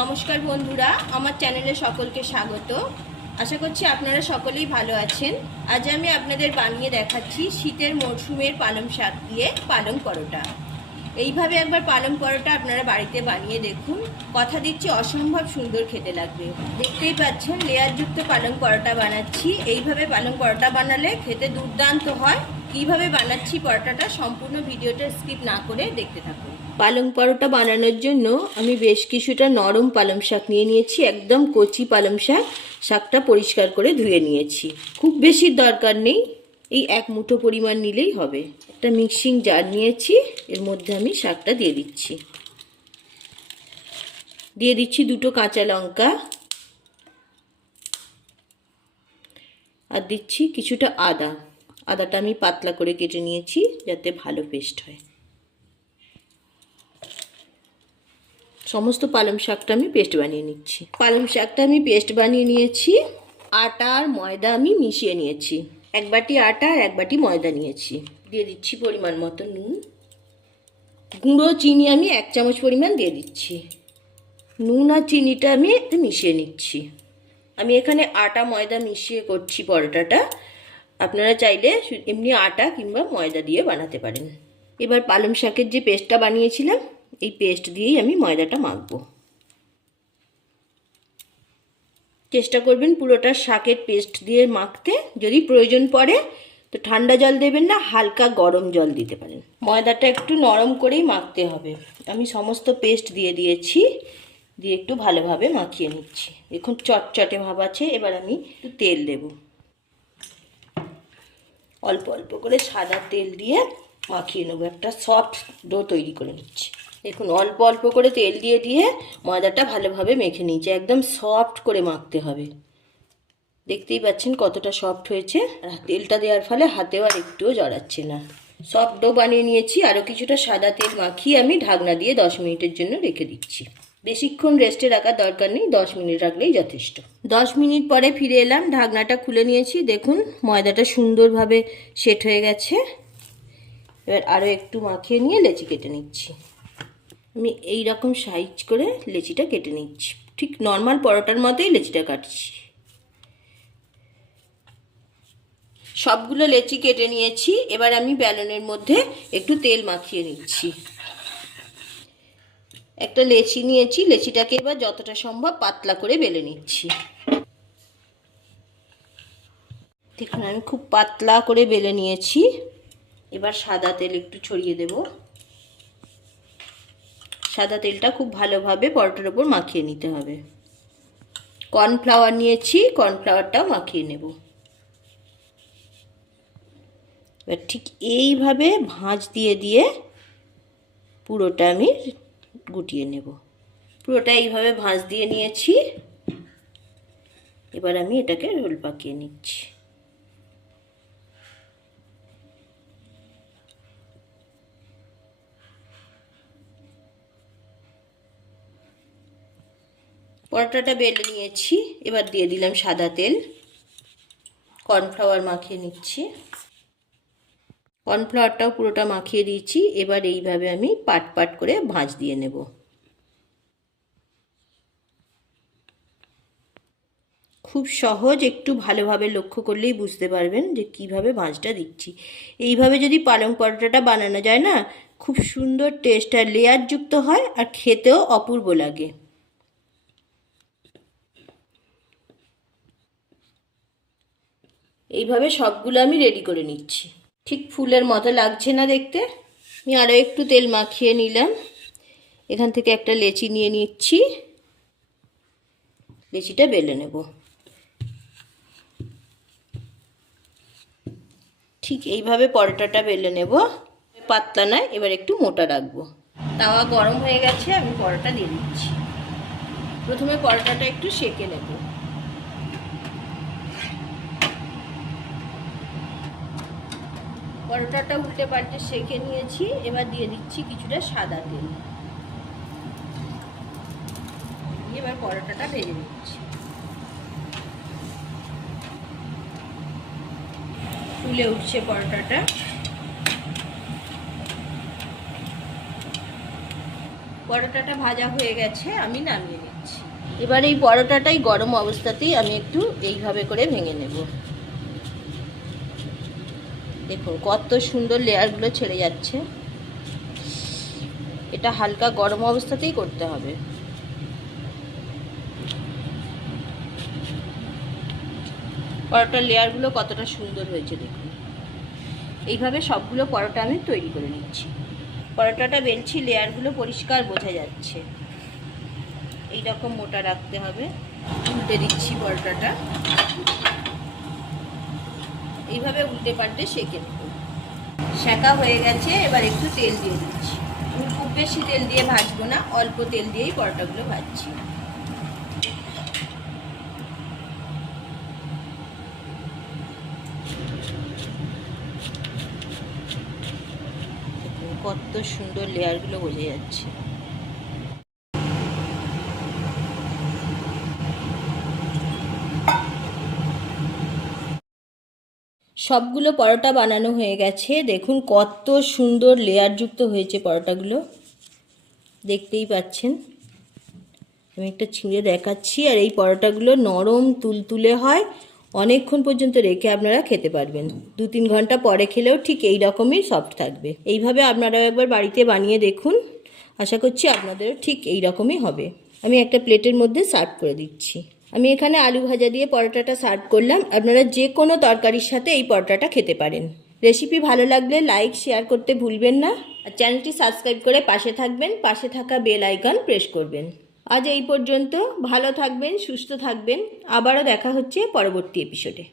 নমস্কার বন্ধুরা, আমার চ্যানেলে সকলকে স্বাগত। আশা করছি আপনারা সকলেই ভালো আছেন। আজ আমি আপনাদের বানিয়ে দেখাচ্ছি শীতের মরশুমের পালং শাক দিয়ে পালং পরোটা। এইভাবে একবার পালং পরোটা আপনারা বাড়িতে বানিয়ে দেখুন, কথা দিচ্ছি অসম্ভব সুন্দর খেতে লাগবে। দেখতেই পাচ্ছেন লেয়ারযুক্ত পালং পরোটা বানাচ্ছি। এইভাবে পালং পরোটা বানালে খেতে দুর্দান্ত হয়। কীভাবে বানাচ্ছি পরোটাটা সম্পূর্ণ ভিডিওটা স্কিপ না করে দেখতে থাকুন। পালং পরোটা বানানোর জন্য আমি বেশ কিছুটা নরম পালং শাক নিয়ে নিয়েছি, একদম কচি পালং শাক। শাকটা পরিষ্কার করে ধুয়ে নিয়েছি। খুব বেশি দরকার নেই, এই এক মুঠো পরিমাণ নিলেই হবে। একটা মিক্সিং জার নিয়েছি, এর মধ্যে আমি শাকটা দিয়ে দিচ্ছি। দিয়ে দিচ্ছি দুটো কাঁচা লঙ্কা, আর দিচ্ছি কিছুটা আদা। আদাটা আমি পাতলা করে কেটে নিয়েছি যাতে ভালো পেস্ট হয়। সমস্ত পালং শাকটা আমি পেস্ট বানিয়ে নিচ্ছি। পালং শাকটা আমি পেস্ট বানিয়ে নিয়েছি। আটা আর ময়দা আমি মিশিয়ে নিয়েছি। এক বাটি আটা আর এক বাটি ময়দা নিয়েছি। দিয়ে দিচ্ছি পরিমাণ মতো নুন। গুঁড়ো চিনি আমি 1 চামচ পরিমাণ দিয়ে দিচ্ছি। নুন আর চিনিটা আমি একটু মিশিয়ে নিচ্ছি। আমি এখানে আটা ময়দা মিশিয়ে করছি পরোটাটা। আপনারা চাইলে এমনি আটা কিংবা ময়দা দিয়ে বানাতে পারেন। এবার পালং শাকের যে পেস্টটা বানিয়েছিলাম, এই পেস্ট দিয়েই আমি ময়দাটা মাখবো। চেষ্টা করবেন পুরোটা শাকের পেস্ট দিয়ে মাখতে। যদি প্রয়োজন পড়ে তো ঠান্ডা জল দেবেন না, হালকা গরম জল দিতে পারেন। ময়দাটা একটু নরম করেই মাখতে হবে। আমি সমস্ত পেস্ট দিয়ে দিয়েছি, দিয়ে একটু ভালোভাবে মাখিয়ে নিচ্ছি। এখন চটচটে ভাব আছে। এবার আমি একটু তেল দেব। অল্প অল্প করে সাদা তেল দিয়ে মাখিয়ে নেবো। একটা সফট ডো তৈরি করে নিচ্ছি। দেখুন অল্প অল্প করে তেল দিয়ে দিয়ে ময়দাটা ভালোভাবে মেখে নিয়েছি। একদম সফট করে মাখতে হবে। দেখতেই পাচ্ছেন কতটা সফট হয়েছে। আর তেলটা দেওয়ার ফলে হাতেও আর একটুও জড়াচ্ছে না। সফট ডো বানিয়ে নিয়েছি। আরও কিছুটা সাদা তেল মাখিয়ে আমি ঢাকনা দিয়ে 10 মিনিটের জন্য রেখে দিচ্ছি। বেশিক্ষণ রেস্টে রাখার দরকার নেই, 10 মিনিট রাখলেই যথেষ্ট। 10 মিনিট পরে ফিরে এলাম। ঢাকনাটা খুলে নিয়েছি। দেখুন ময়দাটা সুন্দরভাবে সেট হয়ে গেছে। এবার আরও একটু মাখিয়ে নিয়ে লেচি কেটে নিচ্ছি। আমি এই রকম সাইজ করে লেচিটা কেটে নিচ্ছি। ঠিক নর্মাল পরোটার মতোই লেচিটা কাটছি। সবগুলো লেচি কেটে নিয়েছি। এবার আমি বেলনের মধ্যে একটু তেল মাখিয়ে নিচ্ছি। একটা লেচি নিয়েছি, লেচিটাকে এবার যতটা সম্ভব পাতলা করে বেলে নিচ্ছি। দেখুন আমি খুব পাতলা করে বেলে নিয়েছি। এবার সাদা তেল একটু ছড়িয়ে দেব। সাদা তেলটা খুব ভালোভাবে পরোটার ওপর মাখিয়ে নিতে হবে। কর্নফ্লাওয়ার নিয়েছি, কর্নফ্লাওয়ারটাও মাখিয়ে নেব। এবার ঠিক এইভাবে ভাঁজ দিয়ে দিয়ে পুরোটা আমি গুটিয়ে নেব। পুরোটা এইভাবে ভাঁজ দিয়ে নিয়েছি। এবার আমি এটাকে রোল পাকিয়ে নিচ্ছি। পরোটাটা বেলে নিয়েছি। এবার দিয়ে দিলাম সাদা তেল। কর্নফ্লাওয়ার মাখিয়ে নিচ্ছি। কর্নফ্লাওয়ারটাও পুরোটা মাখিয়ে দিয়েছি। এবার এইভাবে আমি পাট পাট করে ভাঁজ দিয়ে নেব। খুব সহজ, একটু ভালোভাবে লক্ষ্য করলেই বুঝতে পারবেন যে কিভাবে ভাঁজটা দিচ্ছি। এইভাবে যদি পালং পরোটাটা বানানো যায় না, খুব সুন্দর টেস্ট আর লেয়ারযুক্ত হয়, আর খেতেও অপূর্ব লাগে। এইভাবে সবগুলো আমি রেডি করে নিচ্ছি। ঠিক ফুলের মতো লাগছে না দেখতে? আমি আরও একটু তেল মাখিয়ে নিলাম। এখান থেকে একটা লেচি নিয়ে নিচ্ছি। লেচিটা বেলে নেব। ঠিক এইভাবে পরোটাটা বেলে নেব। পাতলা নয়, এবার একটু মোটা রাখবো। তাওয়া গরম হয়ে গেছে, আমি পরোটা দিয়ে দিচ্ছি। প্রথমে পরোটাটা একটু সেঁকে নেব। পরোটাটা উল্টে পাল্টে সেঁকে নিয়েছি। এবার দিয়ে দিচ্ছি কিছুটা সাদা তেল। এবার পরোটাটা ভেজে নিচ্ছি। ফুলে উঠছে পরোটাটা। পরোটাটা ভাজা হয়ে গেছে, আমি নামিয়ে নিচ্ছি। এবার এই পরোটাটাই গরম অবস্থাতেই আমি একটু এইভাবে করে ভেঙে নেব। দেখুন কত সুন্দর লেয়ারগুলো ছেড়ে যাচ্ছে। এটা হালকা গরম অবস্থাতেই করতে হবে। পরোটার লেয়ারগুলো কতটা সুন্দর হয়েছে দেখুন। এইভাবে সবগুলো পরোটা আমি তৈরি করে নিচ্ছি। পরোটাটা বেলছি, লেয়ারগুলো পরিষ্কার বোঝা যাচ্ছে। এই রকম মোটা রাখতে হবে। উল্টে দিচ্ছি পরোটাটা, এইভাবে উল্টে পাল্টে সেঁকে নেব। সেঁকা হয়ে গেছে, এবার একটু তেল দিয়ে দিচ্ছি। খুব বেশি তেল দিয়ে ভাজবো না, অল্প তেল দিয়েই পরোটাগুলো ভাজছি। কত সুন্দর লেয়ারগুলো বোঝা যাচ্ছে। সবগুলো পরোটা বানানো হয়ে গেছে। দেখুন কত সুন্দর লেয়ারযুক্ত হয়েছে পরোটাগুলো, দেখতেই পাচ্ছেন। আমি একটা ছিঁড়ে দেখাচ্ছি। আর এই পরোটাগুলো নরম তুলতুলে হয়, অনেকক্ষণ পর্যন্ত রেখে আপনারা খেতে পারবেন। 2-3 ঘন্টা পরে খেলেও ঠিক এই রকমই সফট থাকবে। এইভাবে আপনারাও একবার বাড়িতে বানিয়ে দেখুন, আশা করছি আপনাদেরও ঠিক এই রকমই হবে। আমি একটা প্লেটের মধ্যে সার্ভ করে দিচ্ছি। আমি এখানে আলু ভাজা দিয়ে পরোটাটা সার্ভ করলাম। আপনারা যে কোনো তরকারির সাথে এই পরোটাটা খেতে পারেন। রেসিপি ভালো লাগলে লাইক শেয়ার করতে ভুলবেন না। আর চ্যানেলটি সাবস্ক্রাইব করে পাশে থাকবেন, পাশে থাকা বেল আইকন প্রেস করবেন। আজ এই পর্যন্ত। ভালো থাকবেন, সুস্থ থাকবেন। আবারও দেখা হচ্ছে পরবর্তী এপিসোডে।